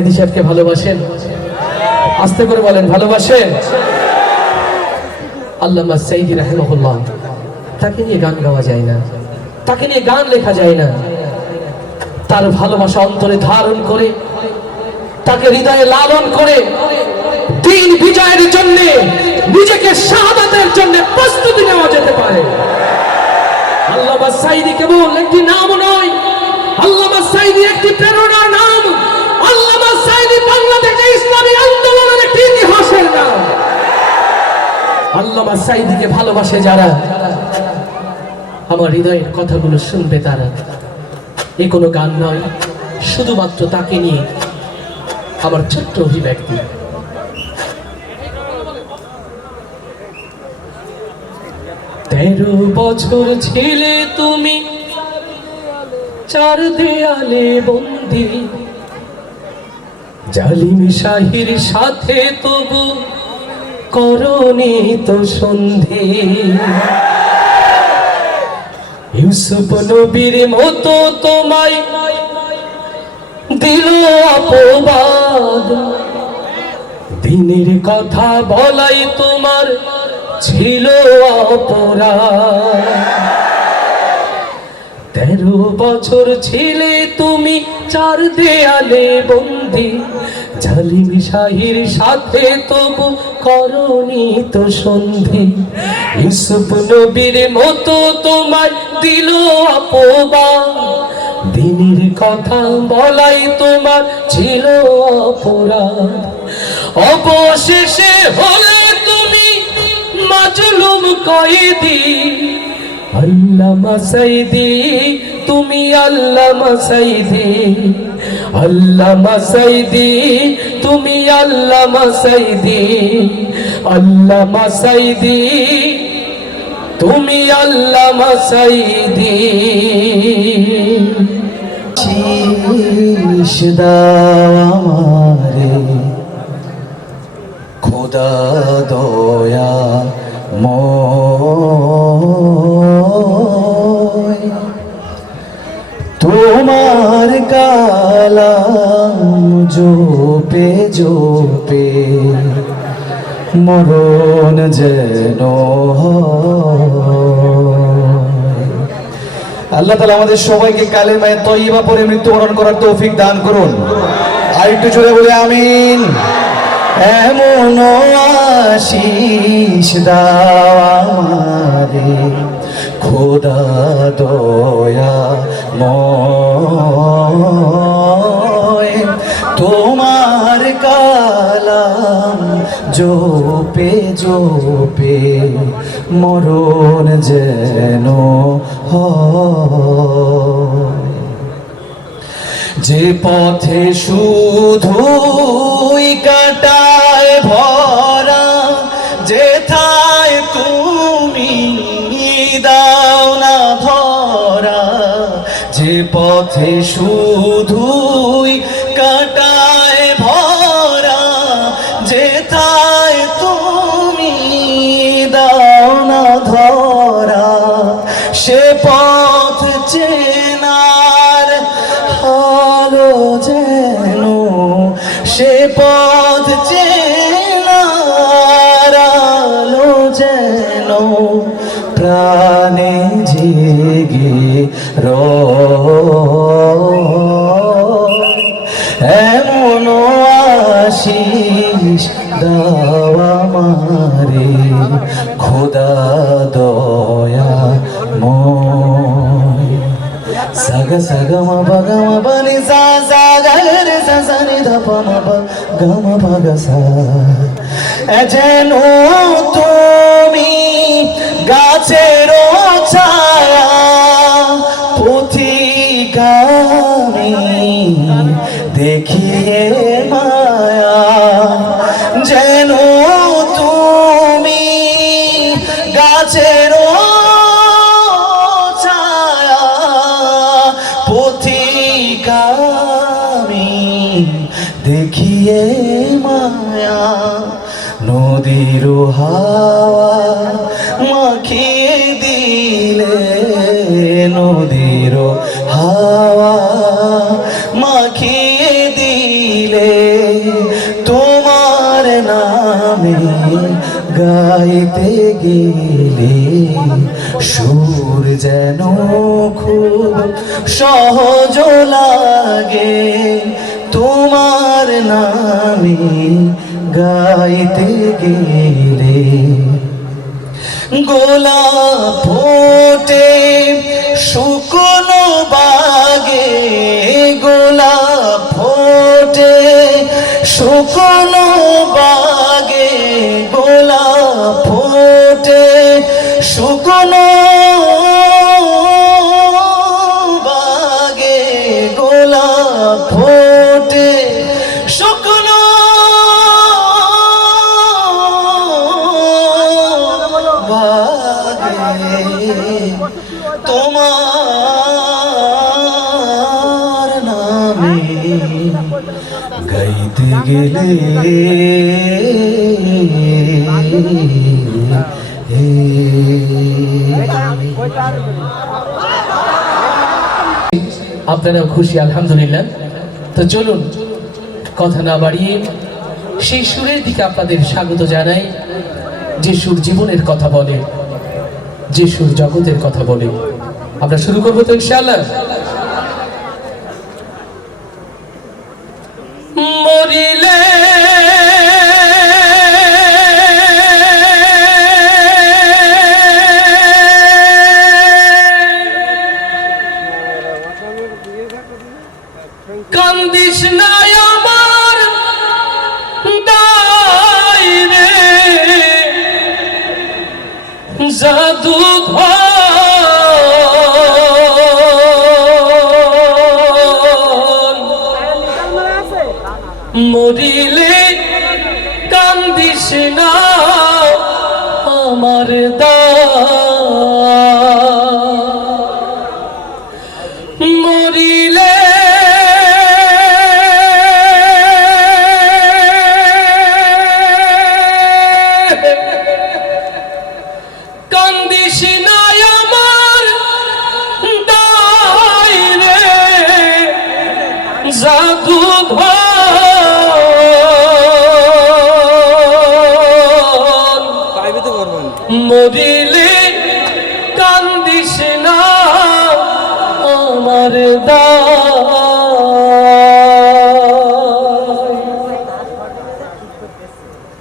মেহেদী সাহেবকে ভালোবাসেন? আস্তে করে বলেন, ভালোবাসেন? আল্লামা সাঈদী রাহিমাহুল্লাহ, তাকে নিয়ে গান গাওয়া যায় না, তাকে নিয়ে গান লেখা যায় না। তার ভালোবাসা অন্তরে ধারণ করে, তাকে হৃদয়ে লালন করে দিন বিজয়ের জন্য, নিজেকে শাহাদাতের জন্য প্রস্তুতি নেওয়া যেতে পারে। আল্লামা সাঈদী কেবল একটি নাম নয়, আল্লামা সাঈদী একটি প্রেরণার নাম। আল্লামা সাঈদী বাংলাদেশে ইসলামী আন্দোলনের একটি ইতিহাসের নাম। আল্লামা সাঈদীকে ভালোবাসে যারা, আমার হৃদয়ের কথাগুলো শুনবে তারা। এ কোনো গান নয়, শুধুমাত্র তাকে নিয়ে আমার ছোট্ট অভিব্যক্তি। 13 বছর ছিলে তুমি চার দেয়ালে বন্দী, জালিম শাহির সাথে তবু করনি তো সন্ধি। ইউসুফ নবীর মতো তোমায় দিল অপবাদ, দিনের কথা বলাই তোমার ছিল অপরাধ। 13 বছর ছিলে তুমি চার দেয়ালে বন্দী, জালিম শাহির সাথে তবু করনি তো সন্ধি। ইউসুফ নবীর মতো তোমায় দিল অপবাদ, দিনের কথা বলাই তোমার ছিল অপরাধ। অবশেষে হলে তুমি মাজলুম কয়েদি। আল্লামা সাঈদী তুমি, আল্লামা সাঈদী, আল্লামা সাঈদী তুমি, আল্লামা সাঈদী, আল্লামা সাঈদী তুমি, আল্লামা সাঈদী। শীষ দাও আমারে খোদা দয়া ময়, তোমার কালাম জোপে জোপে মরণ যেন আল্লাহ তাআলা আমাদের সবাইকে কালেমায়ে তয়্যিবা পড়ে মৃত্যুবরণ করার তৌফিক দান করুন। আর একটু জোরে বলে আমিন। এমন আশিস দাও আমারে খোদা দয়া ময়, তোমার কালাম জোপে জোপে মরণ যেন হয়। যে পথে শুধুই কাটায় ভরা, যেথায় তুমি দাও না ধরা। যে পথে শুধুই কাটায় ভরা, যেথায় তুমি দাও না ধরা। সে পথ চেনার হলো যেন, সে পথ চেনার আলো যেন প্রাণে জেগে রয়। এমন আশিস দাও আমারে খোদা দয়া ময়। সাগা সাগা মা বাগা মা বানি সা সা গা রে সা সা নি ধা পা মা বা গা মা বা গা সা। যেন তুমি গাছের ছায়া, পথিগামী দেখিয়ে মায়া। যেন তুমি গাছের ছায়া, পথিগামী দেখিয়ে মায়া। নদীর হাওয়া মাখিয়ে দিলে, নদীর হাওয়া মাখিয়ে দিলে নামে গাইতে গেলে সুর যেন খুব সহজ লাগে, তোমার নামে গাইতে গেলে। গোলাপ ফোটে শুকনো বাগে, গোলাপ ফোটে শুকনো বাগে, গোলাপ ফোটে শুকনো বাগে, গোলাপ ফোটে শুকনো তোমার নামে গাইতে গেলে আপনারাও খুশি আলহামদুলিল্লাহ। তো চলুন কথা না বাড়িয়ে সেই সুরের দিকে আপনাদের স্বাগত জানাই, যে সুর জীবনের কথা বলে, যে সুর জগতের কথা বলে। আমরা শুরু করবো তো ইনশাআল্লাহ। মরিলে কান্দিস না আমার দাইরে জাদু মরিলে কান্দিস না আমার মরিলে কান্দিস না আমার দাইরে জাদু মরিলে কান্দিস না আমার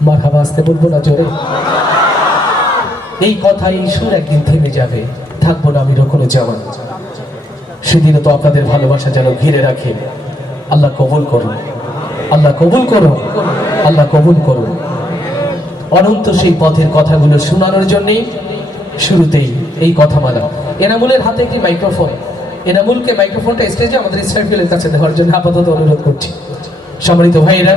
মারহাবা আসতে বলবো না জোরে। এই কথা এই সুর একদিন থেমে যাবে, থাকবো না আমি রকম জামান। সেদিনও তো আপনাদের ভালোবাসা যেন ঘিরে রাখে। আল্লাহ কবুল করুন, আল্লাহ কবুল করুন, আল্লাহ কবুল করুন। অনন্ত সেই পথের কথাগুলো শোনানোর জন্যে শুরুতেই এই কথামালা। এনামুলের হাতে একটি মাইক্রোফোন, এনামুলকে মাইক্রোফোনটা স্টেজে আমাদের ইসরাফিলের কাছে দেওয়ার জন্য আপাতত অনুরোধ করছি। সম্মানিত ভাইয়েরা,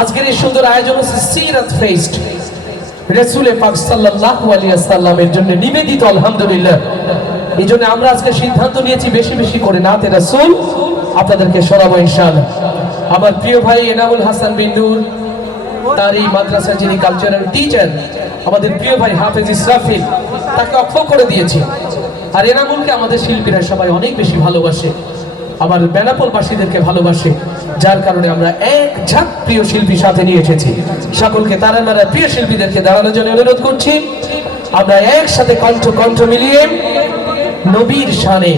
আজকের এই সুন্দর আয়োজন হচ্ছে সিরাত ফেস্ট, রাসূল পাক সাল্লাল্লাহু আলাইহি ওয়াসাল্লামের জন্য নিবেদিত। আলহামদুলিল্লাহ, এই জন্য আমরা আজকে সিদ্ধান্ত নিয়েছি বেশি বেশি করে নাতে রাসূল আপনাদেরকে শোনাবো ইনশাআল্লাহ। আমার প্রিয় ভাই এনামুল হাসান বিন নূর, তার এই মাদ্রাসার যিনি কালচারাল টিচার, আমাদের প্রিয় ভাই হাফেজ ইসরাফিল, তাকে অক্ষ করে দিয়েছি। আর এনামুলকে আমাদের শিল্পীরা সবাই অনেক বেশি ভালোবাসে, আমার বেনাপোলবাসীদেরকে ভালোবাসে, যার কারণে আমরা এক ঝাঁক প্রিয় শিল্পী সাথে নিয়ে এসেছি। সকলকে তারা মারা প্রিয় শিল্পীদেরকে দাঁড়ানোর জন্য অনুরোধ করছি। আমরা একসাথে কণ্ঠ কণ্ঠ মিলিয়ে নবীর শানে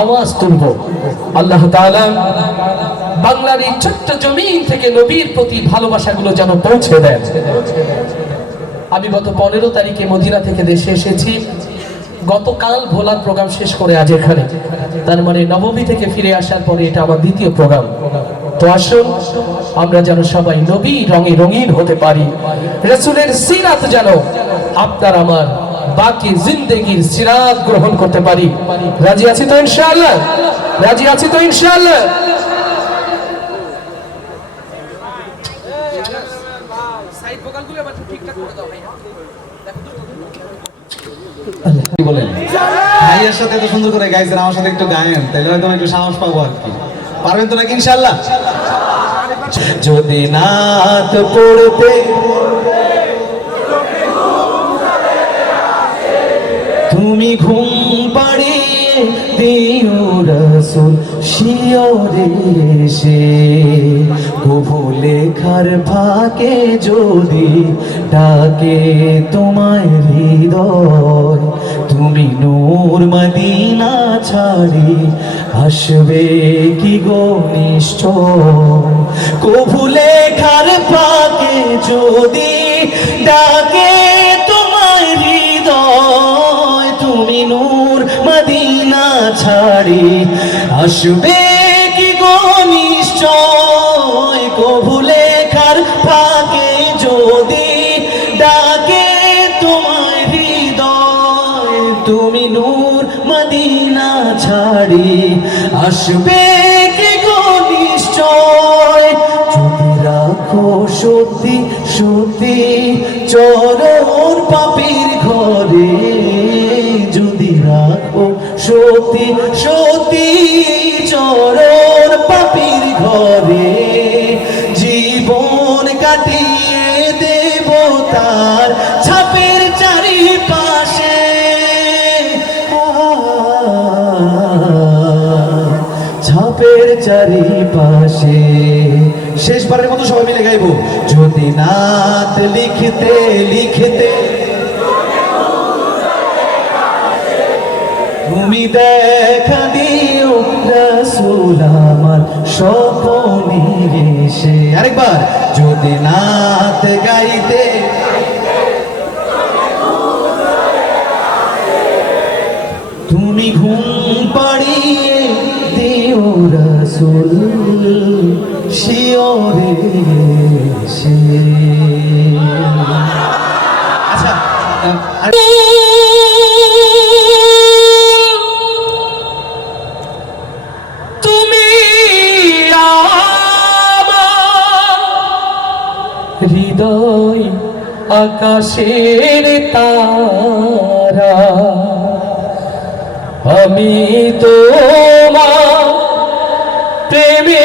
আওয়াজ তুলব। আল্লাহ তাআলা বাংলার এই ছোট্ট জমিন থেকে নবীর প্রতি ভালোবাসাগুলো যেন পৌঁছে দেন। আমি গত 15 তারিখে মদিনা থেকে দেশে এসেছি। গতকাল ভোলার প্রোগ্রাম শেষ করে আজ এখানে, তার মানে নবমী থেকে ফিরে আসার পরে এটা আমার দ্বিতীয় প্রোগ্রাম। তো আসুন আমরা যেন সবাই নবী রঙে রঙিন হতে পারি, রাসূলের সিরাত যেন আপনার আমার বাকি জিন্দেগির সিরাত গ্রহণ করতে পারি। রাজি আছি তো ইনশাআল্লাহ? রাজি আছি তো ইনশাআল্লাহ? বলেন ভাইয়ের সাথে এত সুন্দর করে গাইছেন, আমার সাথে একটু গায়েন, তাহলে হয়তো একটু সাহস পাবো আর কি। পারবেন তো নাকি ইনশাআল্লাহ? যদি নাত পড়তে তুমি ঘুম পাড়িয়ে দিও রাসূল শিয়রে এসে, কভু লেখার ফাঁকে যদি ডাকে তোমায় হৃদয়, তুমি নূর মদিনা ছাড়ি আসবে কি গো নিশ্চয়। কভু লেখার ফাঁকে যদি ডাকে তোমায় হৃদয়, তুমি নূর মদিনা ছাড়ি আসবে কি গো নিশ্চয়। কভু লেখার ফাঁকে যদি ডাকে তোমায় হৃদয়, তুমি নূর মদিনা ছাড়ি আসবে কি গো নিশ্চয়। যদি রাখো সত্যি সত্যি চরণ পাপীর ঘরে, যদি রাখো সত্যি সত্যি চরণ পাপীর ঘরে, জীবন কাটিয়ে দেব তার ছাপের চারিপাশে। ছাপের চারিপাশে। শেষবারের মতো সবাই মিলে গাইবো। যদি নাত লিখতে লিখতে তুমি দেখা দিও রাসূল আমার স্বপ্নের এসে। আরেকবার, যদি নাত গাইতে তুমি ঘুম পাড়িয়ে দিও রাসূল শিওরে এসে। আচ্ছা, হৃদয় আকাশের তারা, আমি তোমার প্রেমে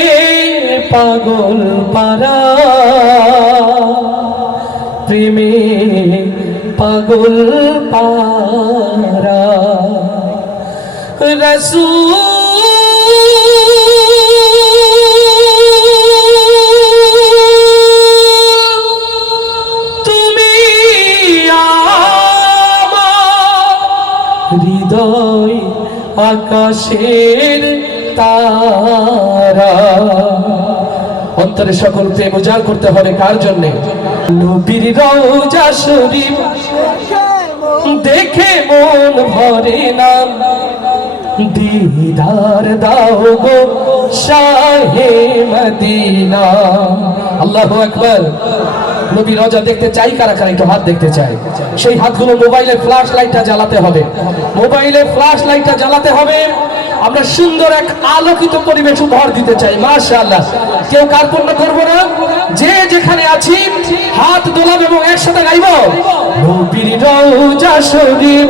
পাগল পারা, প্রেমে পাগল পারা। রাসূল হৃদয় আকাশের তারা। অন্তরে সকল প্রেম উজাড় করতে হবে কার জন্যে? নবীর রওজা শরীফ দেখে মন ভরে না, দিদার দাও গো শাহে মদিনা। আল্লাহু আকবার। নবীর রওজা দেখতে চাই কারা কারা? একটু হাত দেখতে চাই। সেই হাতগুলো মোবাইলের ফ্ল্যাশ লাইটটা জ্বালাতে হবে, মোবাইলের ফ্ল্যাশ লাইটটা জ্বালাতে হবে। আমরা সুন্দর এক আলোকিত পরিবেশ উপহার দিতে চাই। মাশাআল্লাহ। কেউ কার্পণ্য করবো না, যে যেখানে আছি হাত দোলাব এবং একসাথে গাইব নবীর রওজা শরীফ।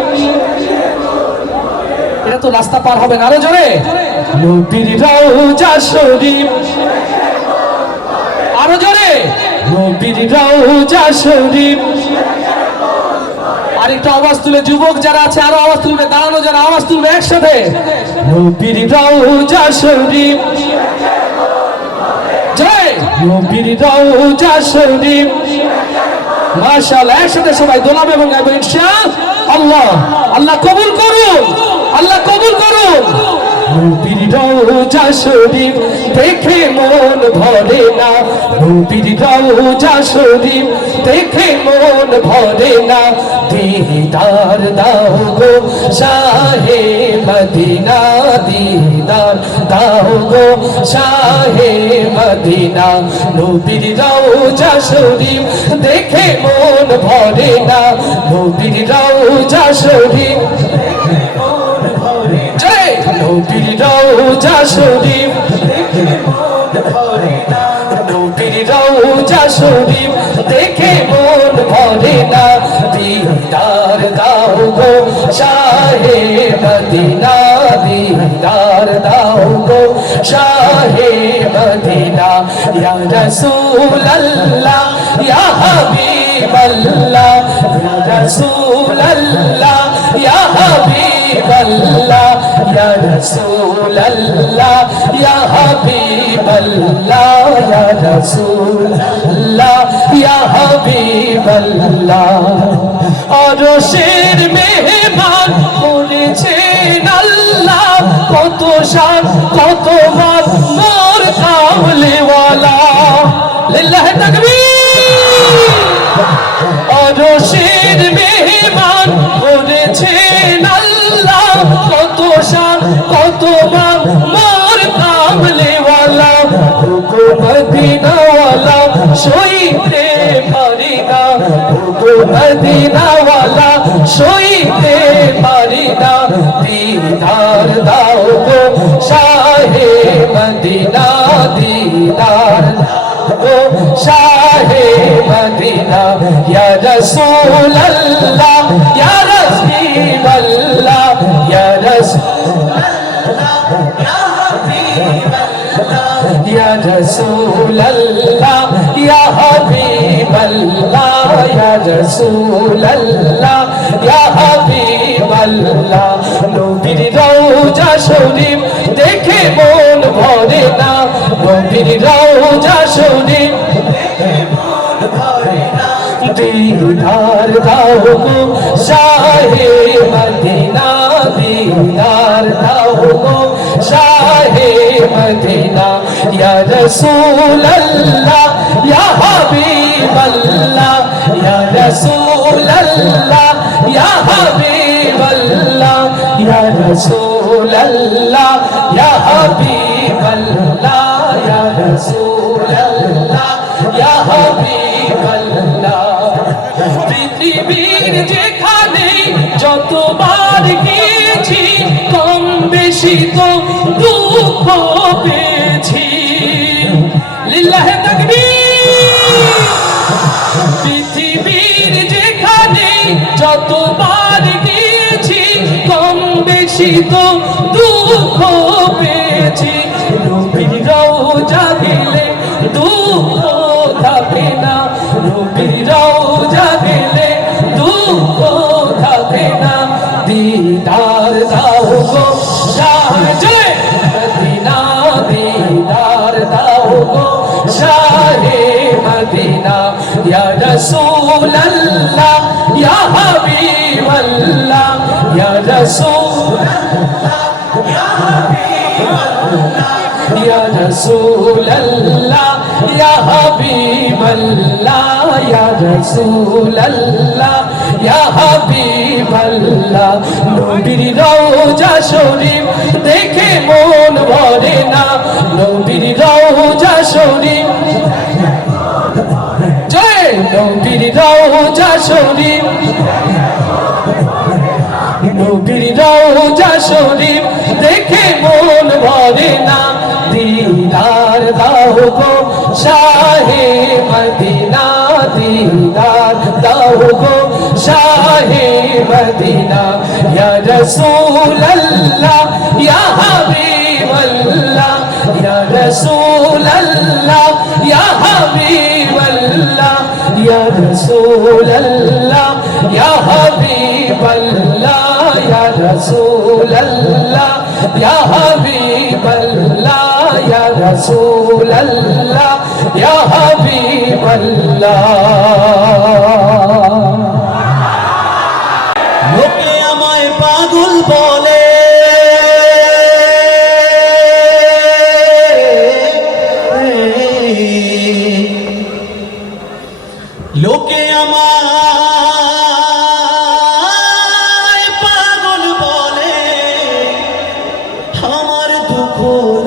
এটা তো রাস্তা পার হবে না, আরো জোরে। নবীর রওজা শরীফ, আরো জোরে। নবীর রওজা শরীফ। আরেকটা আওয়াজ তুলে, যুবক যারা আছে আরো আওয়াজ তুলবে, দাঁড়ানো যারা আওয়াজ তুলবে একসাথে। নবীর রওজা শরীফ, জয় নবীর রওজা শরীফ। মাশাআল্লাহ। একসাথে সবাই দোলাবে এবং গাইবে ইনশাআল্লাহ। আল্লাহ কবুল করুন, আল্লাহ কবুল করুন। নবীর রওজা শরীফ দেখে মন ভরে না, নবীর রওজা শরীফ দেখে মন ভরে না, দিদার দাও গো শাহে মদিনা, দিদার দাও গো শাহে মদিনা। নবীর রওজা শরীফ দেখে মন ভরে না, নবীর রওজা শরীফ। জয় নবীর রওজা শরীফ, নবীর রওজা শরীফ দেখে মন ভরে না, দিদার দাও গো শাহে মদিনা, দিদার দাও গো শাহে মদিনা। ইয়া রাসূলুল্লাহ ইয়া হাবিবাল্লাহ, ইয়া রাসূলুল্লাহ ইয়া হাবিবাল্লাহ ইয়া রাসূলাল্লাহ ইয়া হাবিবাল্লাহ ইয়া রাসূলাল্লাহ ইয়া হাবিবাল্লাহ আরশের মেহমান করেছেন আল্লাহ কত শান কত মান মোর কামলিওয়ালা লিল্লাহি তাকবীর আরশের মেহমান করেছেন আল্লাহ কত শান কত মান মোর কামলিওয়ালা গো মদিনাওয়ালা সইতে পারি না গো মদিনাওয়ালা সইতে পারি না দিদার দাও গো শাহে মদিনা দিদার গো শাহে মদিনা ইয়া রাসূলুল্লাহ ইয়া হাবিবাল্লাহ ইয়া রাসূলুল্লাহ ইয়া রাসূলুল্লাহ ইয়া হাবিবাল্লাহ ইয়া রাসূলুল্লাহ ইয়া হাবিবাল্লাহ নবীর রওজা শরীফ দেখে মন ভরে না নবীর রওজা শরীফ দেখে মন ভরে না দিদার দাও গো শাহে মদিনা দিদার দাও গো শাহে মদিনা ইয়া রাসূলুল্লাহ ইয়া হাবিবাল্লাহ ইয়া রাসূলুল্লাহ ইয়া হাবিবাল্লাহ ইয়া রাসূলুল্লাহ ইয়া হাবিবাল্লাহ ইয়া রাসূলুল্লাহ ইয়া হাবিবাল্লাহ পৃথিবীর যেখানে যতবার গিয়েছি কম বেশি তো দুঃখ পেয়েছি লিল্লাহি তাকবীর পৃথিবীর যেখানে যতবার গিয়েছি কম বেশি তো দুঃখ পেয়েছি নবীর রওজা গেলে দুঃখ থাকে না নবীর রওজা গেলে দুঃখ থাকে না দিদার দাও গো শাহে মদিনা দিদার দাও গো শাহে মদিনা ইয়া রাসূলুল্লাহ ইয়া হাবিবাল্লাহ ইয়া রাসূলুল্লাহ ইয়া হাবিবাল্লাহ ইয়া রাসূলুল্লাহ ইয়া হাবিবাল্লাহ ইয়া রাসূলুল্লাহ ইয়া হাবিবাল্লাহ নবীর রওজা শরীফ দেখে মন ভরে না নবীর রওজা শরীফ জয় নবীর রওজা শরীফ নবীর রওজা শরীফ দেখে মন ভরে না দিদার দাও গো শাহে মদিনা দিদার দাও গো শাহে মদিনা ইয়া রাসূলুল্লাহ ইয়া হাবিবাল্লাহ ইয়া রাসূলুল্লাহ ইয়া হাবিবাল্লাহ ইয়া রাসূলুল্লাহ ইয়া হাবিবাল্লাহ ইয়া রাসূলুল্লাহ ইয়া হাবিবাল্লাহ ইয়া রাসূলুল্লাহ ইয়া হাবিবাল্লাহ লোকে আমায় পাগল বলে লোকে আমায় পাগল বলে আমার দুঃখ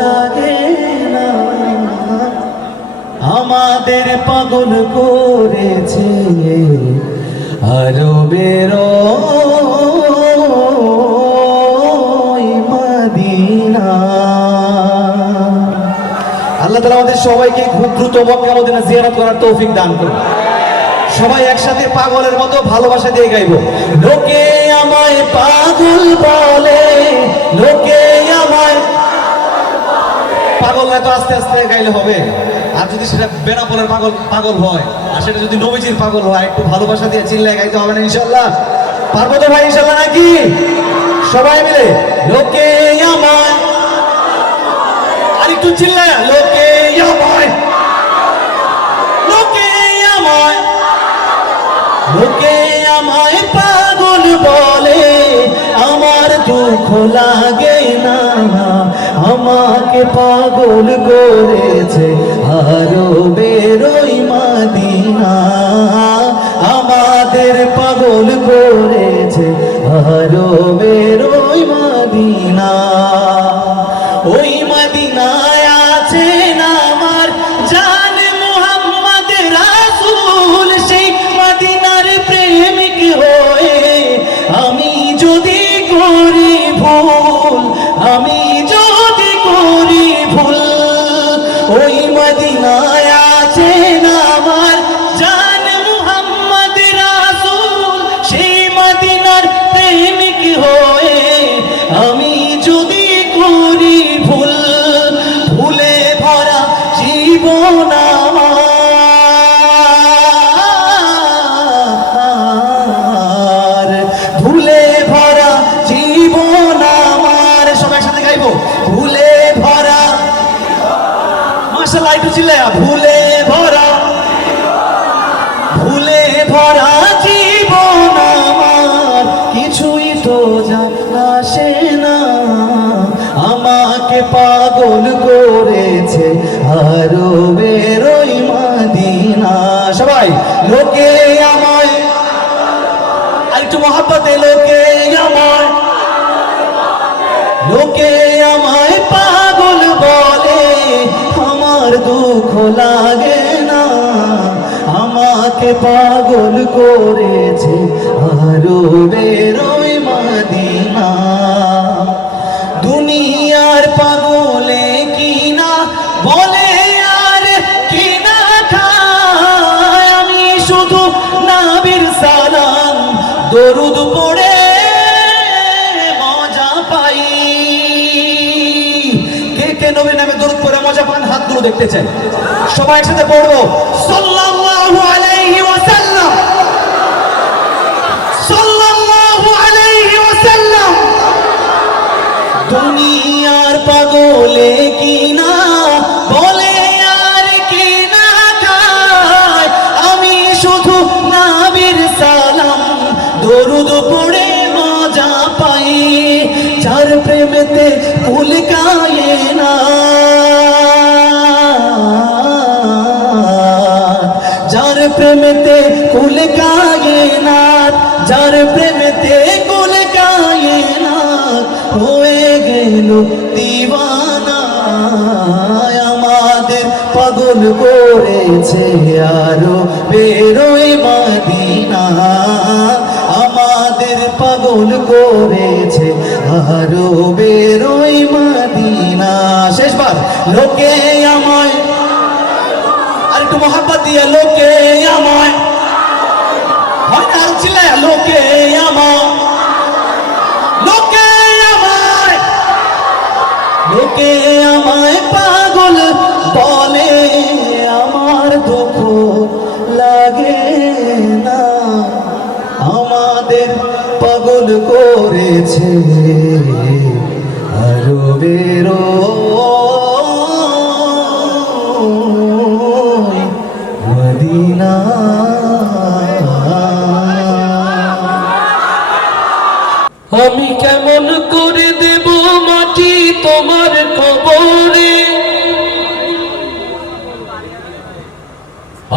লাগে না আমাদের পাগল করেছে আরবের মদিনা। আল্লাহ তাআলা আমাদের সবাইকে খুব দ্রুত মক্কা মদিনা জিয়ারত করার তৌফিক দান করুন। সবাই একসাথে পাগলের মতো ভালোবাসা দিয়ে গাইবো। লোকে আমায় পাগল বলে, লোকে আমায় পাগল না, তো আস্তে আস্তে গাইলে হবে। আর যদি সেটা বেনাপোলের পাগল পাগল হয়, আর সেটা যদি নবীজির পাগল হয়, একটু ভালোবাসা দিয়ে চিল্লায় গাইতে হবে না ইনশাআল্লাহ। পারবো তো ভাই ইনশাল্লাহ নাকি? সবাই মিলে লোকে আমায়, আর একটু চিল্লায় লোকে আমায়, লোকে আমায়, লোকে আমায় পাগল বলে, আমার দুঃখ লাগে না, আমাকে পাগল করেছে আরো বেরোই মাদিনা, আমাদের পাগল করেছে আরো বেরোই মাদিনা। ওই মদিনায় আছেন আমার জান মুহাম্মদ রাসূল, সেই মদিনার প্রেমিক হয়ে আমি যদি করি ভুল, আমি যদি করি ভুল, ওই মদিনায় আছেন আমার জান মুহাম্মদ রাসূল, সেই মদিনার প্রেমিক হয়ে আমি যদি করি ভুল, ভুলে ভরা জীবন আমার, ভুলে ভরা জীবন আমার, সবাই একসাথে গাইবো, ভুলে ভরা, মাশাআল্লাহ একটু চিল্লায়া, ভুলে ভরা, ভুলে ভরা জীবন আমার, কিছুই তো আসে না, আমাকে পাগল করেছে আরো বেরোই মাদিনা। সবাই লোকে আমায়, আর একটু মহাব্বতে লোকে আমায়, লোকে আমায় পাগল বলে, আমার দুঃখ লাগে না, আমাকে পাগল করেছে আরো বেরোই মাদিনা। দুনিয়ার পাগলে কিনা বলে আর কিনা খায়, আমি শুধু নবীর সালাম দরুদ পড়ে মজা পাই। কে কে নবীর নামে দরুদ পড়ে মজা পান? হাতগুলো দেখতে চাই, সবাই একসাথে পড়বো সাল্লাল্লাহু আলাইহি ওয়াসাল্লাম, সাল্লাল্লাহু আলাইহি ওয়াসাল্লাম। দুনিয়ার পাগলে কিনা বলে আর কিনা খায়, আমি শুধু নবীর সালাম দরুদ পড়ে মজা পাই। যার প্রেমেতে কুল কায়ে না, যার প্রেমেতে কুল কায়ে না, যার প্রেমেতে কুল কায়ে না, হয়ে গেল দিওয়ানা, আমাদের পাগল করেছে আরো বেরোই মাদিনা, আমাদের পাগল করেছে আরো বেরোই মাদিনা। শেষবার লোকে আমায়, আর একটু মহাব্বত দিয়ে লোকে আমায়, হয় না আর চিল্লায় লোকে আমায়, লোকে আমায়, লোকে আমায় পাগল বলে, আমার দুঃখ লাগে না, আমাদের পাগল করেছে আরো বেরো মদিনা। আমি কেমন করে দেব মাটি তোমার কবরে,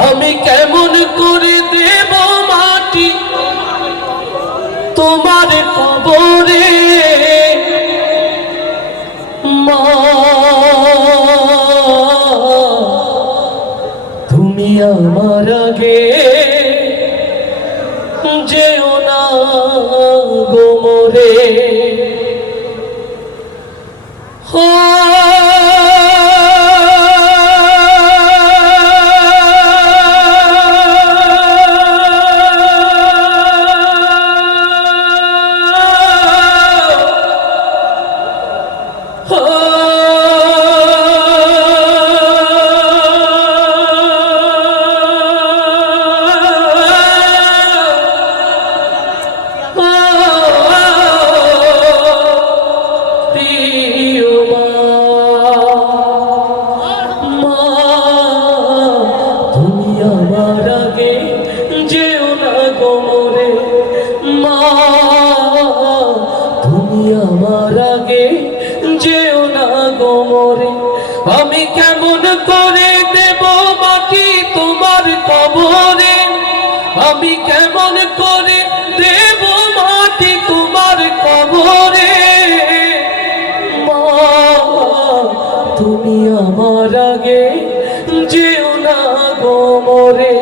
আমি কেমন করে দেব মাটি তোমার কবরে, মা তুমি আমার আগে যেও না গো মোরে। আমি কেমন করে দেব মাটি তোমার কবরে মা তুমি আমার আগে যেও না গো মরে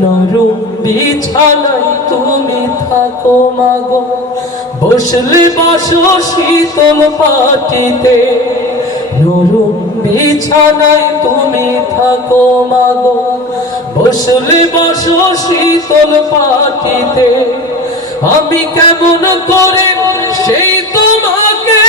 নরম বিছানায় তুমি থাকো মাগো বসলে বসো শীতল পাটিতে নরম বিছানায় তুমি থাকো মাগো বসলে বসো শীতল পাটিতে আমি কেমন করে সেই তোমাকে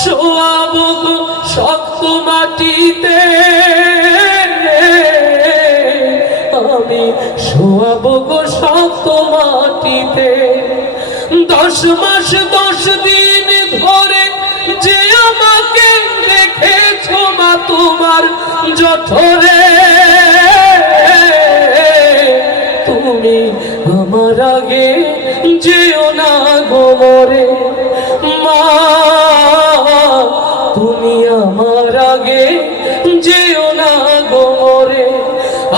শোয়াবো গো শক্ত মাটিতে আমি শোয়াবো গো শক্ত মাটিতে 10 মাস 10 দিন ধরে যে আমাকে রেখেছো মা তোমার জঠরে তুমি আমার আগে যেও না গো মরে মা তুমি আমার আগে যেও না গো মরে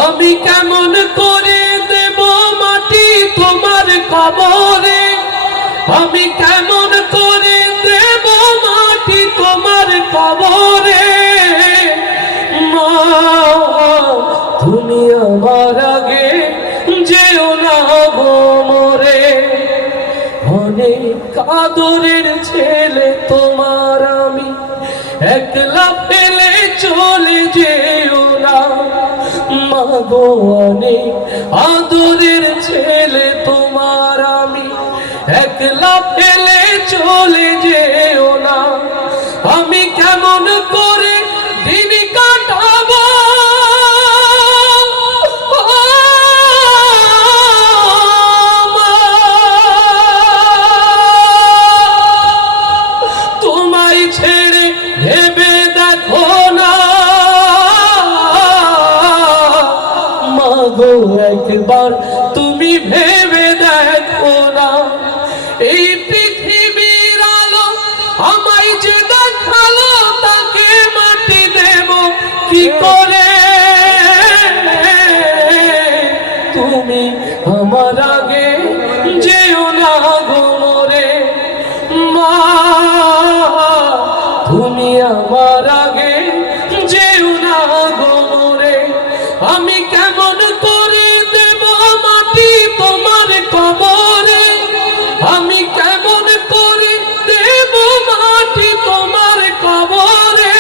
আমি কেমন করে দেব মাটি তোমার কবরে আমি কেমন করে দেব মাটি তোমার কবরে মা তুমি আমার আগে যেও না গো মরে অনেক আদরের ছেলে তোমার আমি একলা ফেলে চলে যেও না মাগো অনেক আদরের ছেলে তোমার আমি একলা ফেলে চলে যেও না আমি কেমন করে দিন কাটাবো তোমায় ছেড়ে ভেবে দেখো না মাগো একবার তুমি ভেবে দেখো না এই পৃথিবীর আলো আমায় যে দেখালো তাকে মাটি দেব কি করে তুমি আমার আগে যেও না গো মরে মা তুমি আমার আগে যেও না গো মরে আমি কেমন করে দেব মাটি তোমার কবরে আমি কেমন করে দেব মাটি তোমার কবরে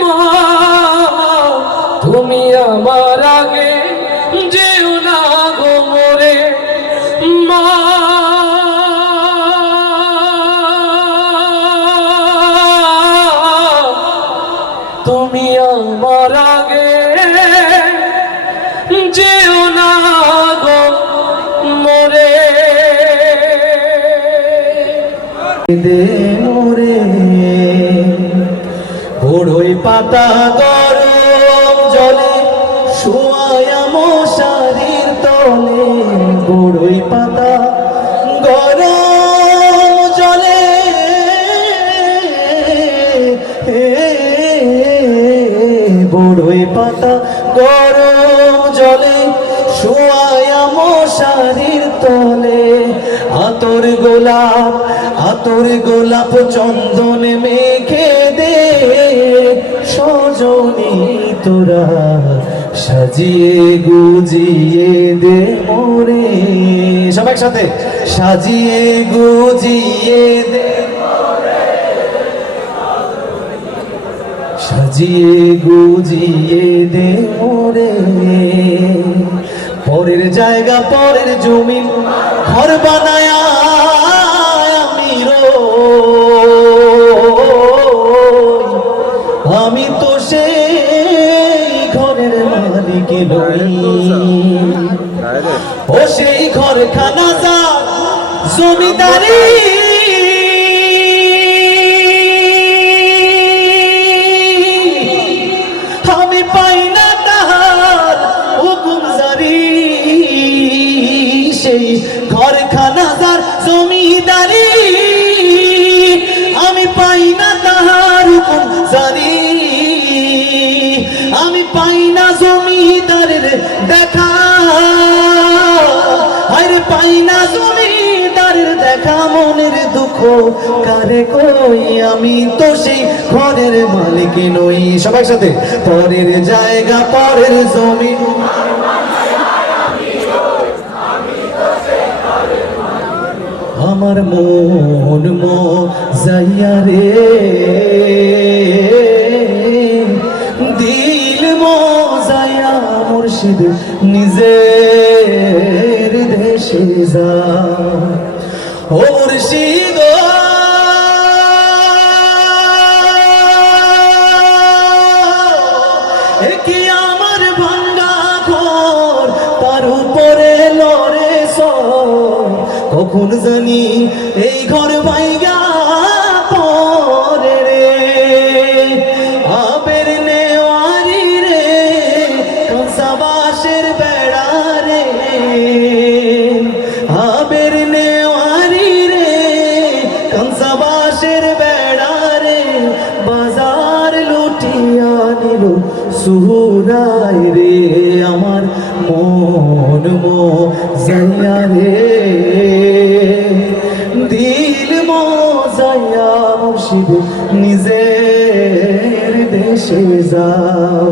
মা তুমি আমার আগে যেও না গো মরে মা তুমি আমার আগে যেও না গো মরে দে মোরে বড়ই পাতা গরম জলে শোয়া মশারির তলে বড়ই পাতা গরম জলে বড়ই পাতা গরম জলে শোয়া মশারির তলে আতর গোলাপ চন্দন মেখে দে সজনী তোরা সাজিয়ে গুজিয়ে দে মোরে সবাই সাথে সাজিয়ে গুজিয়ে দে সাজিয়ে গুজিয়ে দে মোরে পরের জায়গা পরের জমিন ঘর বানায় আমি তো সেই ঘরের মালিক নই ও সেই ঘর খানা যা জমিদারি আমি পাই না তাহার সেই ঘরখানা যার জমিদারি, আমি পাই না তাহার হুকুম জারি, আমি পাই না জমিদারের দেখা, আরে পাই না জমিদারের দেখা, মনের দুঃখ কারে কই, আমি তো সেই ঘরের মালিক নই। সবাই সাথে, পরের জায়গা পরের জমি, আমার মন যাইয়া রে, দিল যাইয়া মুর্শিদ নিজের দেশে যা। ও মুর্শিদ কি আমার ভাঙ্গা ঘর, তার উপরে লড়ে সর, কখন জানি এই ঘর ভাইগা পরে রে, আবের নেওয়ারি রে, কংসাবাসের বেড়া রে, আবের নেওয়ারি রে, কংসাবাসের বেড়া রে, বাজার লুটিয়া নিল সুরাই রে, আমার মন যাইয়া রে, দিল যাইয়া মুর্শিদ নিজের দেশে যাও।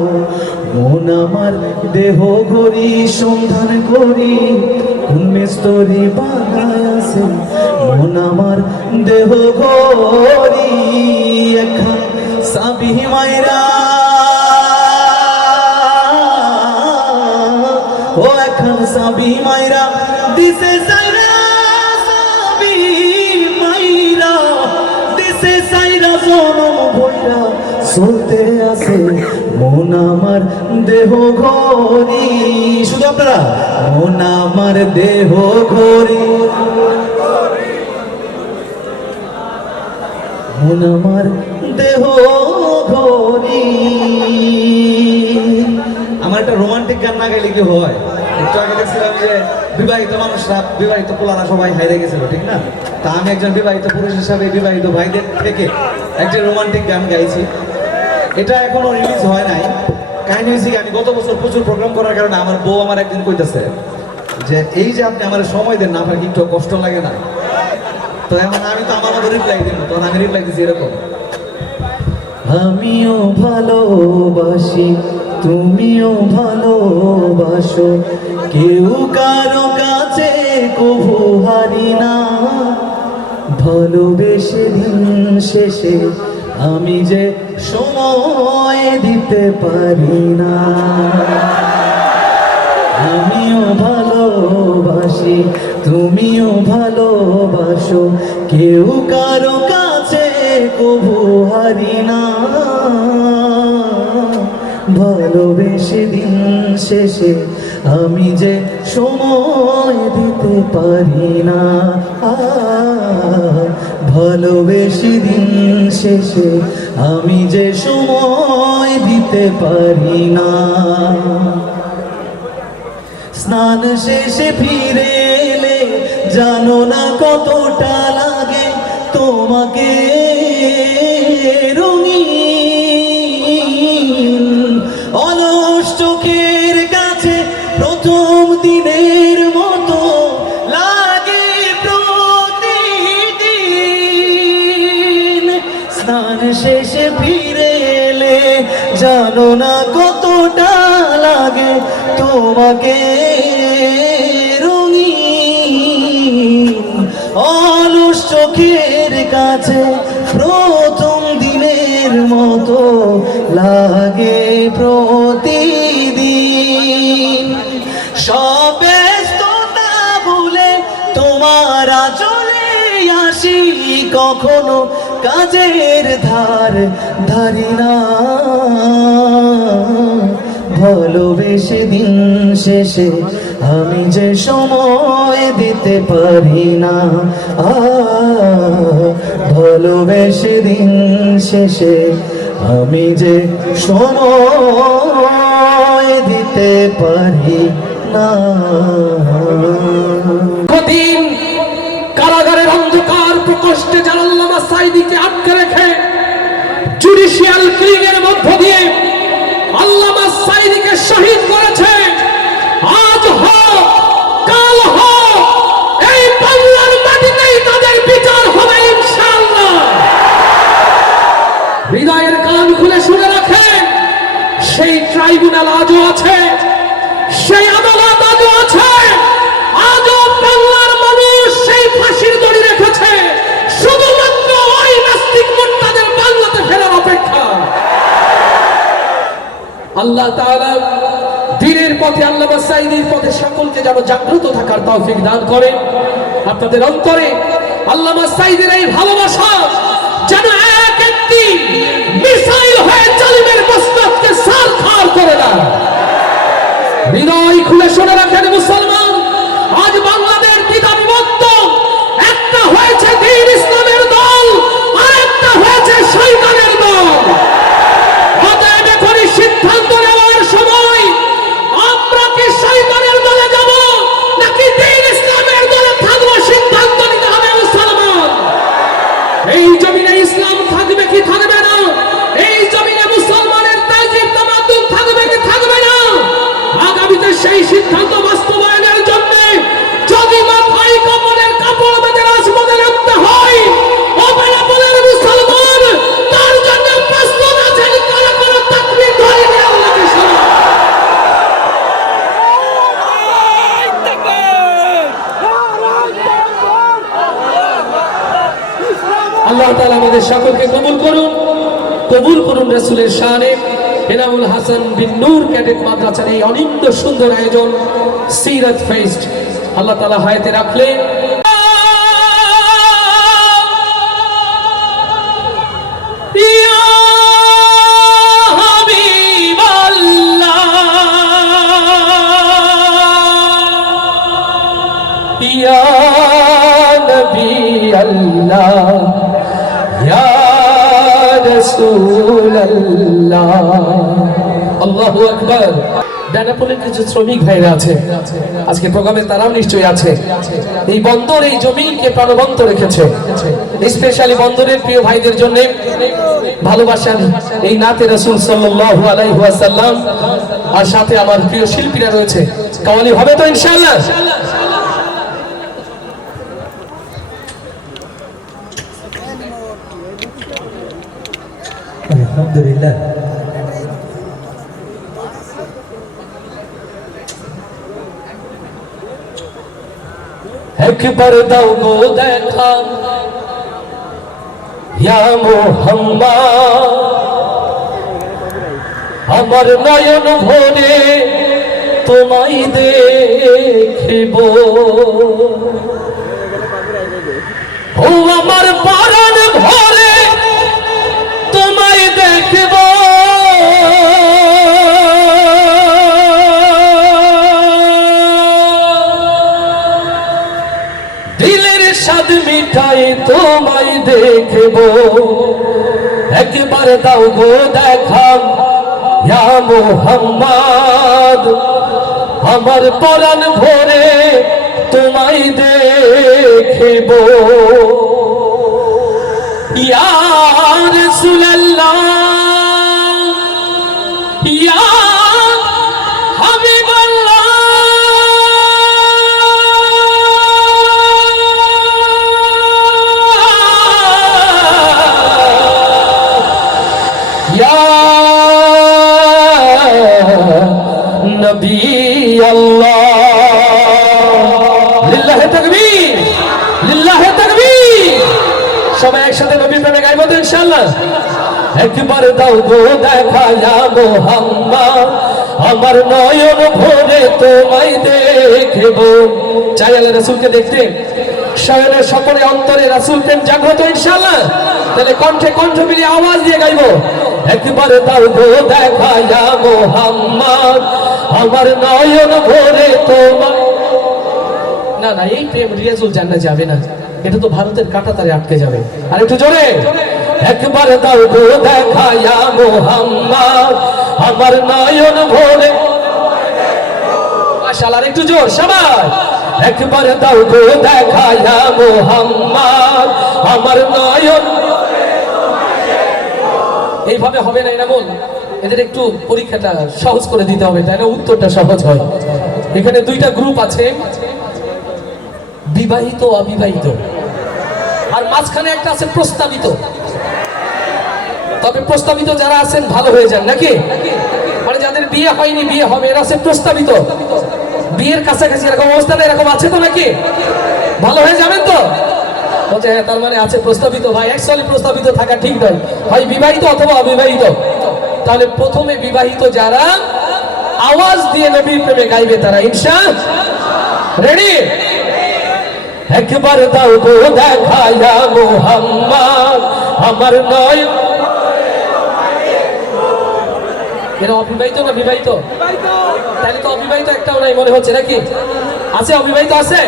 মন আমার দেহ গড়ি সন্ধান করি, কোন মিস্তরি বানায় আছে, মন আমার দেহ গড়ি এখন সাবি মাইরা, ও এখন সাবি মাইরা দিছে সাইরা, সাবি মাইরা দিছে সাইরা, জনম ভইরা চলতে আছে মন আমার দেহ ঘড়ি। শুধু আপনারা, মন আমার দেহ ঘড়ি, মন আমার দেহ ঘড়ি। আমার একটা রোমান্টিক গান না গাইলে কি হয়? একটু আগে দেখছিলাম যে বিবাহিত মানুষরা, বিবাহিত পোলারা সবাই হাইরে গেছিল, ঠিক না? তা আমি একজন বিবাহিত পুরুষ হিসাবে বিবাহিত ভাইদের থেকে একজন রোমান্টিক গান গাইছি। এটা এখনো রিলিজ হয় নাই। কাহিনী হয়েছে, আমি গত বছর প্রচুর প্রোগ্রাম করার কারণে আমার বউ আমার একদিন কইতেছে যে এই যে আপনি আমার সময় দেন না, আপনার কি একটু কষ্ট লাগে না? তো এখন আমি তো আমার মতো রিপ্লাই দিব, তখন আমি রিপ্লাই দিচ্ছি এরকম, আমিও ভালোবাসি তুমিও ভালোবাসো, কেউ কারো কাছে কভু হারি না, ভালোবেসে দিন শেষে আমি যে সময় দিতে পারি না। আমিও ভালোবাসি তুমিও ভালোবাসো, কেউ কারো কাছে কভু হারি না, ভালোবেসে দিন শেষে আমি যে সময় দিতে পারি না, ভালোবেসে দিন শেষে আমি যে সময় দিতে পারি না। স্নান শেষে ফিরে এলে জানো না কতটা লাগে তোমাকে রঙিন, অলস চোখের কাছে প্রথম দিনের মতো লাগে প্রতিদিন। স্নান শেষে ফিরে এলে জানো না কতটা লাগে তোমাকে রঙিন, অলস চোখের কাছে প্রথম দিনের মতো লাগে প্রতিদিন। সব ব্যস্ততা ভুলে তোমার চলে আসি, কখনো কাজের ধার ধারি না, ভালোবেসে দিন শেষে আমি যে সময় দিতে পারি না, ভালোবেসে দিন শেষে আমি যে সময় দিতে পারি না। কদিন কারাগারের অন্ধকার প্রকোষ্ঠে যারা আল্লামা সাঈদীকে আটকে রেখে জুডিশিয়াল কিলিং এর মধ্য দিয়ে আল্লামা সাঈদীকে শহীদ করেছে, আজ হোক কাল হোক এই বাংলার মাটিতেই তাদের বিচার হবে ইনশাআল্লাহ। হৃদয়ের কান খুলে শুনে রাখেন, সেই ট্রাইব্যুনাল আজও আছে, সেই আদালত আজও আছে, আজও বাংলার মানুষ সেই ফাঁসির দড়ি রেখেছে, শুধুমাত্র ওই নাস্তিক মুরতাদের বাংলাতে ফেরার অপেক্ষা। আল্লাহ তাআলা দিনের পথে আল্লামা সাঈদীর পথে সকলকে যেন জাগ্রত থাকার তৌফিক দান করে। আপনাদের অন্তরে আল্লামা সাঈদীর এই ভালোবাসা যেন এক একটি মিসাইল হয়ে জালিমের মস্তককে সারখার করে না। হৃদয় খুলে শুনে রাখেন মুসলমান, আজ বাংলাদেশ দ্বিধা বিভক্ত, একটা হয়েছে দ্বীন ইসলামের দল আর একটা হয়েছে শয়তানের দল। অতএব এখনই সিদ্ধান্ত নেওয়ার সময়, আমরা কি শয়তানের দলে যাব নাকি দ্বীন ইসলামের দলে থাকবো, সিদ্ধান্ত নিতে হবে মুসলমান। এই জমিনে ইসলাম থাকবে কি থাকবে না, এই জমিনে মুসলমানের তাজিব তামাদ্দুন থাকবে কি থাকবে না, আগামীতে সেই সিদ্ধান্ত বাস্তবায়নের জন্য যদি মাথায় কাপড়ের কাপড় বেঁধে রাজপথে নামতে হয়, অবলাবলের মুসলমান তার জন্য প্রস্তুত আছেন। কারা কারা তাকবীর ধরে দিয়ে আল্লাহকে সালাম। আল্লাহ তাআলা আমাদের সকলকে কবুল করুন, কবুল করুন রাসূলের শানে। এনামুল হাসান বিন নূর ক্যাডেট মাদ্রাসার এই অনিন্দ সুন্দর আয়োজন সিরাত ফেস্ট আল্লাহ তাআলা হায়াতে রাখলে ইয়া হাবিবাল্লাহ ইয়া নবী আল্লাহ ইয়া রাসূলুল্লাহ। আল্লাহু আকবার। বেনাপোলের কিছু শ্রমিক ভাইরা আছে আজকে প্রোগ্রামে, তারাও নিশ্চয়ই আছে। এই বন্দর এই জমিনকে প্রাণবন্ত রেখেছে। স্পেশালি বন্দরের প্রিয় ভাইদের জন্য ভালোবাসার এই নাতে রাসূল সাল্লাল্লাহু আলাইহি ওয়াসাল্লাম, আর সাথে আমার প্রিয় শিল্পীরা রয়েছে। কাওয়ালি হবে তো ইনশাআল্লাহ। আলহামদুলিল্লাহ। একবার দাও গো দেখা ইয়া মুহাম্মদ, আমার নয়ন ভরে তোমায় দেখিব, ও আমার পরাণ ভরে তোমায় দেখিব, দিলের স্বাদ মিঠাই তোমায় দেখিব, একবার দাও গো দেখা ইয়া মুহাম্মদ, আমার পরাণ ভরে তোমায় দেখিব, ইয়া রাসূলুল্লাহ ইয়া হাবিবাল্লাহ, ইয়া নবী আল্লাহ। লিল্লাহি তাকবীর, লিল্লাহি তাকবীর। সবাই একসাথে নবীর প্রেমে গাইবো তো ইনশাআল্লাহ। একবার দাও গো দেখা ইয়া মুহাম্মদ, আমার নয়ন ভরে তোমায় দেখিব। চাই আল্লাহ রাসূলকে দেখতে, শয়নের সকলে অন্তরে রাসূল প্রেম জাগ্রত ইনশাআল্লাহ। তাহলে কণ্ঠে কণ্ঠ মিলিয়ে আওয়াজ দিয়ে গাইবো, একবার দাও গো দেখা ইয়া মুহাম্মদ, আমার নয়ন ভরে তোমায়। না না, এই প্রেম রিয়াজুল জান্নাত যাবে না, এটা তো ভারতের কাঁটাতারে আটকে যাবে। আর একটু জোরে, একবার দাও গো দেখা ইয়া মুহাম্মদ, আমার নয়ন ভরে। মাশাআল্লাহ, একটু জোর সবাই। একবার দাও গো দেখায়া মোহাম্মদ আমার নয়ন। এইভাবে হবে না, এনামুল এদের একটু পরীক্ষাটা সহজ করে দিতে হবে, তাই না? উত্তরটা সহজ হয়। এখানে দুইটা গ্রুপ আছে, বিবাহিত অবিবাহিত, আর মাঝখানে একটা আছে প্রস্তাবিত। তবে প্রস্তাবিত যারা আছেন ভালো হয়ে যান নাকি, মানে যাদের বিয়ে হয়নি বিয়ে হবে এরা আছে প্রস্তাবিত, বিয়ের কাছাকাছি এরকম অবস্থা না, এরকম আছে তো নাকি? ভালো হয়ে যাবেন তো? বলছে হ্যাঁ, তার মানে আছে প্রস্তাবিত। ভাই অ্যাকচুয়ালি প্রস্তাবিত থাকা ঠিক নয়, হয় বিবাহিত অথবা অবিবাহিত। তাহলে প্রথমে বিবাহিত যারা আওয়াজ দিয়ে নবীর প্রেমে গাইবে তারা ইনশাআল্লাহ। রেডি? একবার দাও গো দেখায়া মোহাম্মদ আমার নয়ন। এরা অবিবাহিত না বিবাহিত? তাহলে তো অবিবাহিত একটাও নাই মনে হচ্ছে নাকি? আছে অবিবাহিত আছে?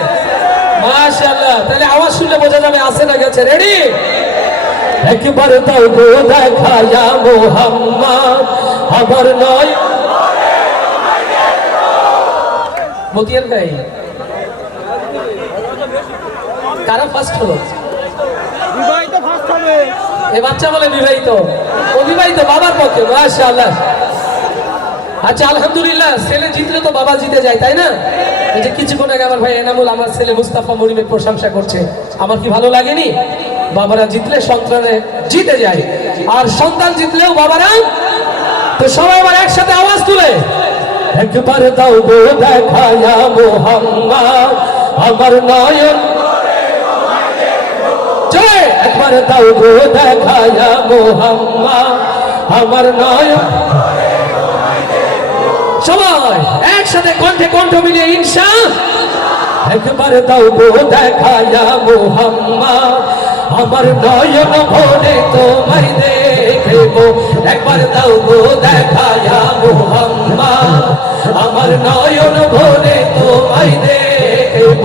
মাশাআল্লাহ, তাহলে আওয়াজ শুনলে বোঝা যাবে আছে না গেছে। রেডি? একবার দাও গো দেখায়া মোহাম্মদ আমার নয়। মতিয়ার ভাই কারা ফার্স্ট হলো? বিবাহিত ফার্স্ট হবে। এই বাচ্চা বলে বিবাহিত, অবিবাহিত বাবার পক্ষে। মাশাআল্লাহ। আচ্ছা আলহামদুলিল্লাহ, ছেলে জিতলে তো বাবা জিতে যায়, তাই না? এই যে কিছুক্ষণ আগে আমার ভাই এনামুল আমার ছেলে মুস্তাফা মরিমের প্রশংসা করছে, আমার কি ভালো লাগেনি? বাবারা জিতলে সন্তানে জিতে যায়, আর সন্তান জিতলেও বাবারা। তো সবাই আবার একসাথে আওয়াজ তুলে একবার দাও গো দেখায়া মোহাম্মদ আমার নয়ন। চলে একবার দাও গো দেখায়া মোহাম্মদ আমার নয়ন। সবাই একসাথে কণ্ঠে কণ্ঠ মিলিয়ে ইনশাআল্লাহ। একবার দাও গো দেখায়া মোহাম্মদ আমার নয়ন ভরে তোমায় দেখব। একবার দাও গো দেখায়া মোহাম্মদ আমার নয়ন ভরে তোমায় দেখব।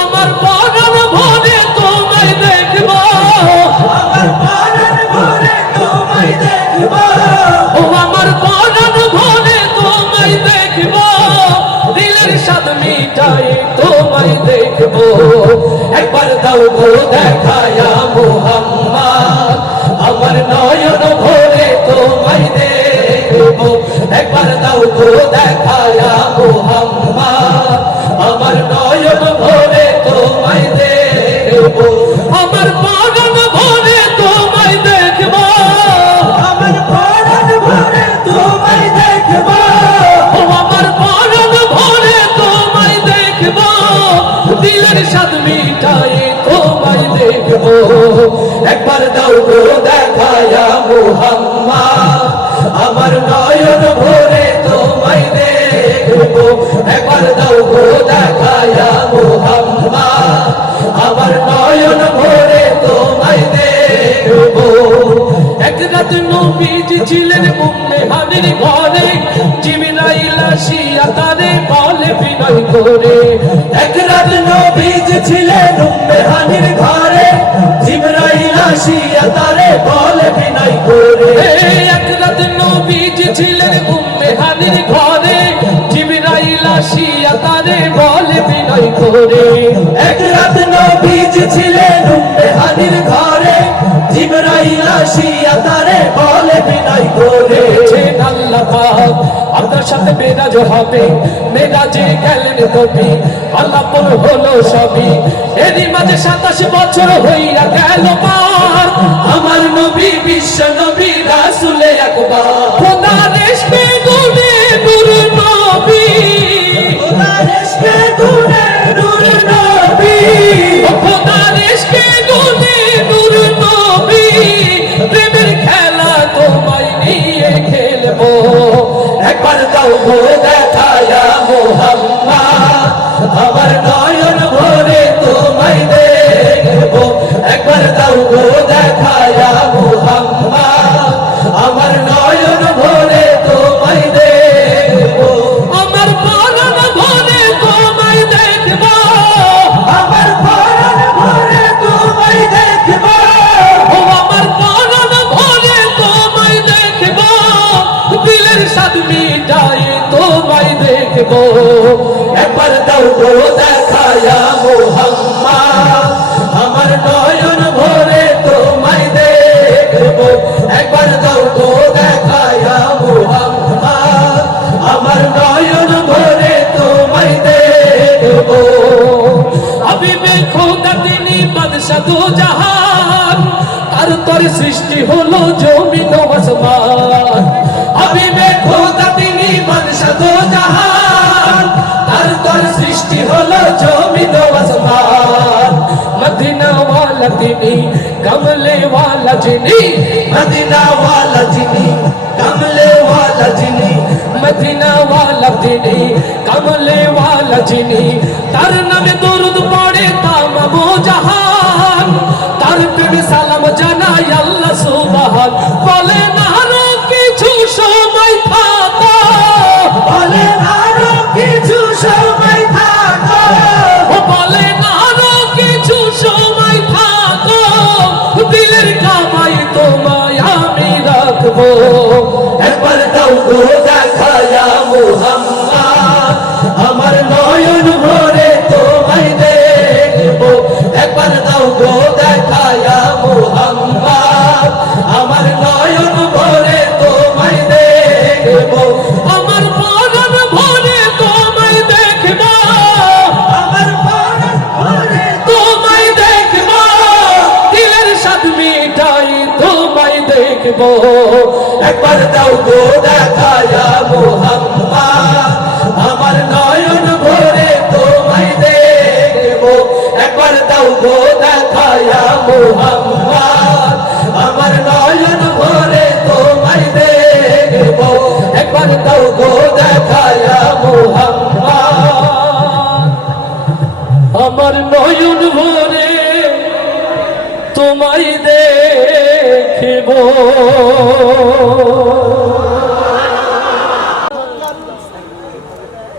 আমার পরাণ ভরে তোমায় দেখব। আমার পরাণ ভরে তোমায় দেখব। ও আমার পরাণ ভরে তোমায় দেখব। দিলের স্বাদ মিটাই তোমায় দেখব। একবার দাও গো দেখায়া মোহাম্মদ আমার নয়ন ভরে তোমায় দেখব। একবার দাও গো দেখায়া মোহাম্মদ আমার নয়ন ভরে তোমায় দেখব। আমার পরাণ ভরে তোমায় দেখব। আমার পরাণ ভরে তোমায় দেখব। ও আমার পরাণ ভরে তোমায় দেখব। দিলের স্বাদ মিটাই তোমায় দেখব। একবার দাও গো দেখায়া মোহাম্মদ আমার নয়ন ভরে তোমায় দেখব। একবার দাও গো দেখায়া মোহাম্মদ আমার নয়ন ভরে তোমায় দেখব। এক রাত নবীজি ছিলেন উম্মে হানির ঘরে, জিবরাইল আসিয়া তারে বলে বিনয় করে। এক রাত নবীজি ছিলেন উম্মে হানির ঘরে, জিবরাইল আসিয়া তারে বলে বিনয় করে। এক রাত নবীজি ছিলেন উম্মে হানির ঘরে, জিবরাইল আসিয়া তারে বলে বিনয় করে। এক রাত নবীজি ছিলেন উম্মে হানির ঘরে, জিবরাইল আসিয়া তারে বলে বিনয় করে। আল্লাহ পাক আপনার সাথে মেরাজ হবে, মেরাজে গেলেন নবী, আলাপন হলো সবই। এরই মাঝে 27 বছর হইয়া গেল পার। আমার নবী বিশ্ব নবী রাসূলে আকবার। খোদার ইশকে গুনে নূর নবী। খোদার ইশকে গুনে নূর নবী। খোদার ইশকে গুনে নূর নবী। প্রেমের খেলা তোমায় নিয়ে খেলবো। একবার দাও গো দেখায়া মোহাম্মদ আমার নয়ন ভরে তোমায় দেখব। একবার দাও গো দেখায়া মোহাম্মদ আমার নয়ন ভরে তোমায় দেখব। আমার পরাণ ভরে তোমায় দেখব। আমার পরাণ ভরে তোমায় দেখব। ও আমার পরাণ ভরে তোমায় দেখব। দিলের স্বাদ মিটাই তোমায় দেখব। একবার দাও গো দেখায়া দেখায়া মুহাম্মদ আমার নয়ন ভরে তোমায় দেখবো একবার দাও গো দেখায়া মুহাম্মদ আমার নয়ন ভরে তোমায় দেখবো হাবিবে খোদা তিনি বাদশা দো জাহান তার তোর সৃষ্টি হলো জমিন ও আসমান হাবিবে খোদা তিনি বাদশা দো জাহান তার তোর সৃষ্টি হলো জমিন ও আসমান মদিনা ওয়ালা তিনি কমলে ওয়ালা যিনি মদিনা ওয়ালা যিনি কমলে ওয়ালা যিনি মদিনা ওয়ালা তিনি কমলে ওয়ালা যিনি তার নামে দরুদ পড়ে তামামো জাহান তার প্রেমে সালাম জানাই আল্লাহ সুবহান বলে না আরো কিছু সময় থাকো বলে আরো কিছু সময় থাকো বলে না আরো কিছু সময় থাকো দিলের কামাই তোমায় আমি রাখবো একবার দাও গো দেখায়া মুহাম্মদ আমার নয়ন ভরে তোমায় দেখবো একবার দাও গো দেখায়া মুহাম্মদ আমার নয়ন ভরে তোমায় দেখবো আমার পরাণ ভরে তোমায় দেখবো আমার প্রাণ ভরে তোমায় দেখবো দিলের স্বাদ মিটাই তোমায় দেখবো একবার দাও গো দেখায়া মুহাম্মদ আমার নয়ন ভরে তোমায় দেখবো একবার দাও গো দেখায়া মুহাম্মদ আমার নয়ন ভরে তোমায় দেখবো একবার দাও গো দেখায়া মুহাম্মদ আমার নয়ন ভরে তোমায় দেখবো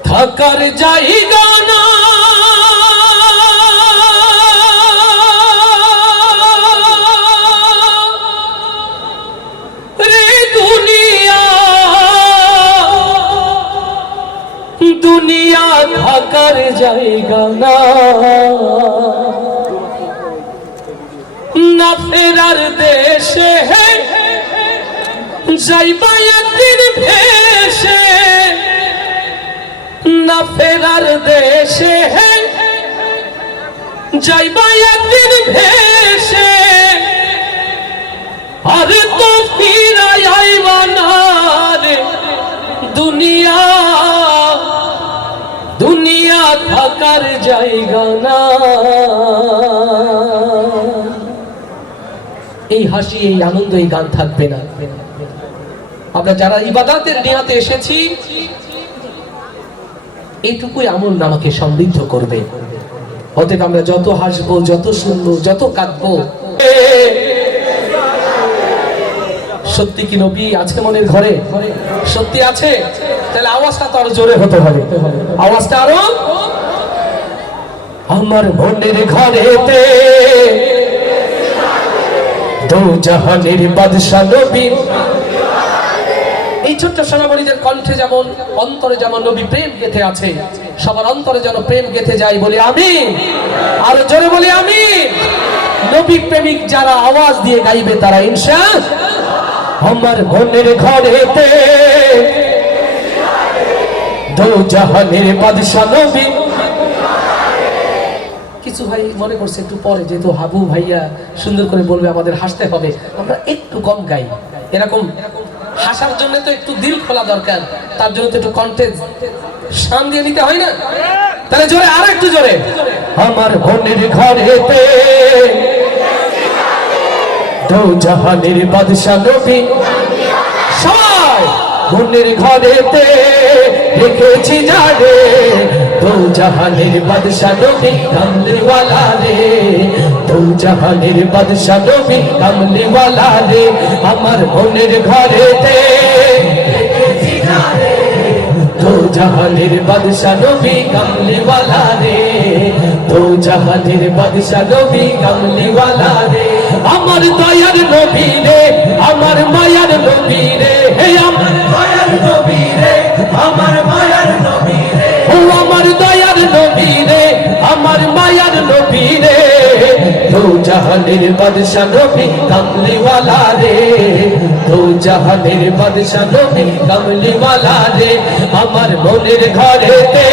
থাকার জায়গা না রে দুনিয়া দুনিয়া থাকার জায়গা না না ফেরার দেশে যাইবা একদিন ভেসে না ফেরার দেশে যাইবা একদিন ভেসে আর তো ফিরাই আইবা না রে দুনিয়া দুনিয়া থাকার জায়গা না এই হাসি এই আনন্দ এই গান থাকবে না আমরা যারা ইবাদতের নিয়াতে এসেছি এইটুকুই আমল নামাকে সমৃদ্ধ করবে অতএব আমরা যত হাসবো যত শুনবো যত কাঁদবো সত্যি কি নবী আছে মনের ঘরে সত্যি আছে তাহলে আওয়াজটা তো আরো জোরে হতে হবে আওয়াজটা আরো আমার মনের ঘরেতে দো জাহানের বাদশা নবী এই ছোট্ট সোনামণিদের কণ্ঠে যেমন অন্তরে যেমন নবী প্রেম গেথে আছে সবার অন্তরে যেন প্রেম গেথে যায় বলি আমিন আর জোরে বলি আমিন নবী প্রেমিক যারা আওয়াজ দিয়ে গাইবে তারা ইনশাআল্লাহ আমার মনের ঘরেতে দো জাহানের বাদশা নবী কিছু ভাই মনে করছে একটু পরে যেহেতু হাবু ভাইয়া সুন্দর করে বলবে আমাদের হাসতে হবে আমরা একটু কম গাই এরকম হাসার জন্য তো একটু দিল খোলা দরকার তার জন্য তো একটু কন্টেন্ট শান দিয়ে নিতে হয় না তাহলে জোরে আর একটু জোরে আমার মনের ঘরেতে দো জাহানের বাদশা নবী সবাই মনের ঘরেতে রেখেছি জানে দো জাহানের বাদশা নবী কামলিওয়ালা রে দো জাহানের বাদশা নবী কামলিওয়ালা রে আমার মনের ঘরেতে রেখেছি জানে দো জাহানের বাদশা নবী কামলিওয়ালা রে দো জাহানের বাদশা নবী কামলিওয়ালা রে আমার দয়ার নবী রে আমার মায়ার নবী রে হে আমার দয়ার নবী রে আমার মায়ার নবী রে ও আমার দয়ার নবী রে জাহানের বাদশা নবী কামলিওয়ালা রে, দো জাহানের বাদশা নবী কামলিওয়ালা রে, আমার মনের ঘরেতে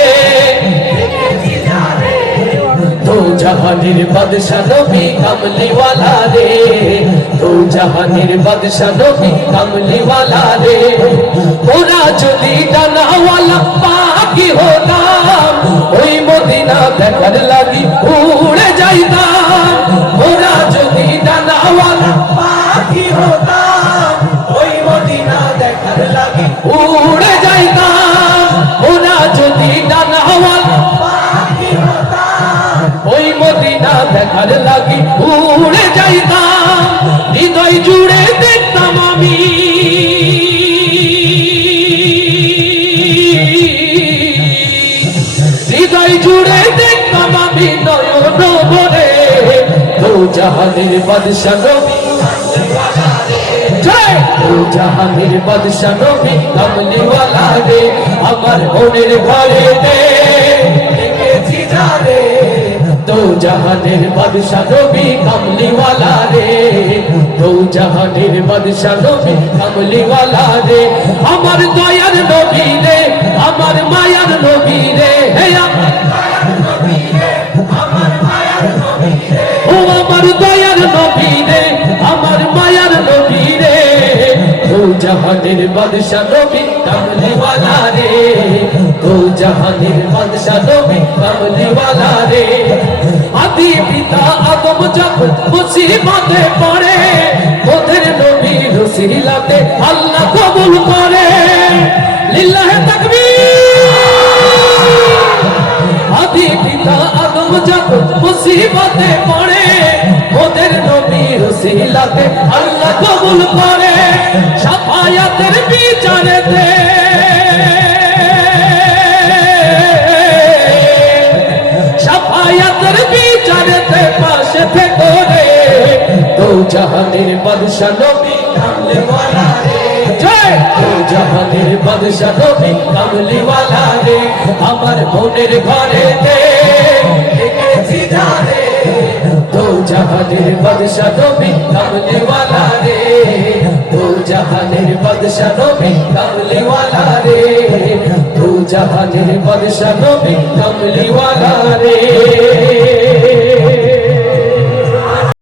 দো জাহানের বাদশা নবী কামলিওয়ালা রে, দো জাহানের বাদশা নবী কামলিওয়ালা রে। ওরা যদি ডানাওয়ালা পাখি হতাম, ওই মদিনা দেখার লাগি উড়ে যাইতাম। ওরা যদি ডানাওয়ালা পাখি হতাম, ওই মদিনা দেখার লাগি উড়ে যাইতাম। ওরা যদি ডানাওয়ালা পাখি হতাম, ওই মদিনা দেখার লাগি উড়ে যাইতাম। হৃদয় জুড়ে দেখতাম আমি, হৃদয় জুড়ে দেখতাম আমি নয়ন ভরে, দো জাহানের বাদশা নবী কামলিওয়ালা রে, জয় দো জাহানের বাদশা নবী কামলিওয়ালা রে, আমার মনের ঘরেতে দেখেছি যারে, দো জাহানের বাদশা নবী কামলিওয়ালা রে, দো জাহানের বাদশা নবী কামলিওয়ালা রে। আমার দয়ার নবী রে, আমার মায়ার নবী রে, হে আমার দয়ার নবী রে, আমার মায়ার নবী রে, ও আমার দয়ার নবী রে, আমার মায়ার নবী রে, দো জাহানের বাদশা নবী কামলিওয়ালা রে, দো জাহানের বাদশা নবী কামলিওয়ালা রে। আদি পিতা আদম যখন মুসিবতে পড়ে, ওদের নবীর ওসিলাতে আল্লাহ কবুল করে, লিল্লাহে তাকবীর। আদি পিতা আদম যখন মুসিবতে পড়ে, ওদের নবীর ওসিলাতে আল্লাহ কবুল করে, শাফায়াতের বিচারেতে শাফায়াতের বিচারেতে পাশে থেকে রে, দো জাহানের বাদশা নবী কামলিওয়ালা রে, জয় দো জাহানের বাদশা নবী কামলিওয়ালা রে, আমার মনের ঘরেতে দেখেছি যারে, দো জাহানের বাদশা নবী কামলিওয়ালা রে, দো জাহানের বাদশা নবী কামলিওয়ালা রে, দো জাহানের বাদশা নবী কামলিওয়ালা।